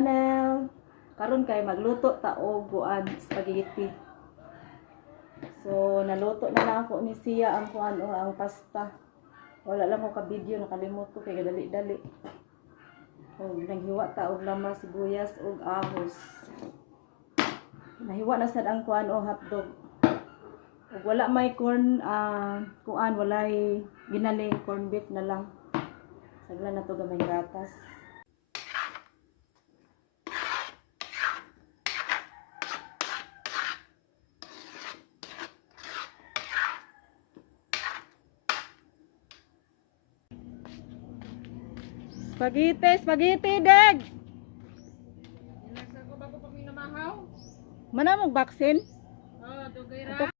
channel. Karon kay magluto ta og kuan spaghetti. So naluto na ako ni siya ang kuan o ang pasta. Wala lang ko ka video, nakalimot ko kay dali-dali. O naghiwa ta og lamas, sibuyas ug ahos. Nahiwa na sad ang kuan o hotdog. Ug wala may corn kuan, walay ginaling corn beef na lang. Sagla na to gamay gatas. Spaghetti, deg. Mana mong baksin? Oh, dugay ra.